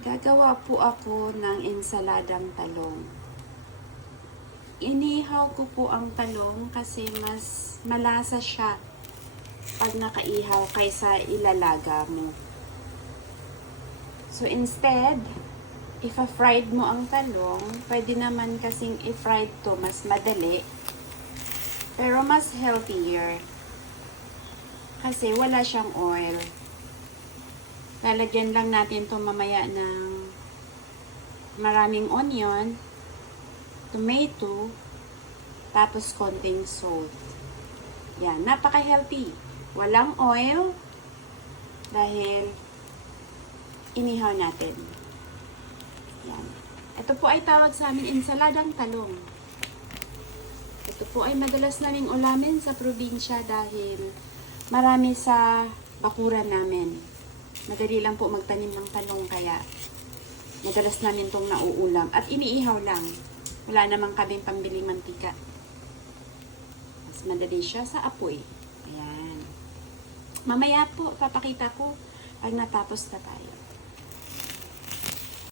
Gagawa po ako ng ensaladang talong. Inihaw ko po ang talong kasi mas malasa siya pag nakaihaw kaysa ilalaga mo. So instead, if fried mo ang talong, pwede naman kasing i-fried to, mas madali. Pero mas healthier. Kasi wala siyang oil. Lalagyan lang natin to mamaya ng maraming onion, tomato, tapos konting salt. Yan, napaka-healthy. Walang oil dahil inihaw natin. Yan. Ito po ay tawag sa amin ensaladang talong. Ito po ay madalas naming ulamin sa probinsya dahil marami sa bakuran namin. Madali lang po magtanim ng talong kaya madalas namin itong nauulam. At iniihaw lang. Wala namang kaming pambiling mantika. Mas madali siya sa apoy. Ayan. Mamaya po, papakita ko pag natapos na tayo.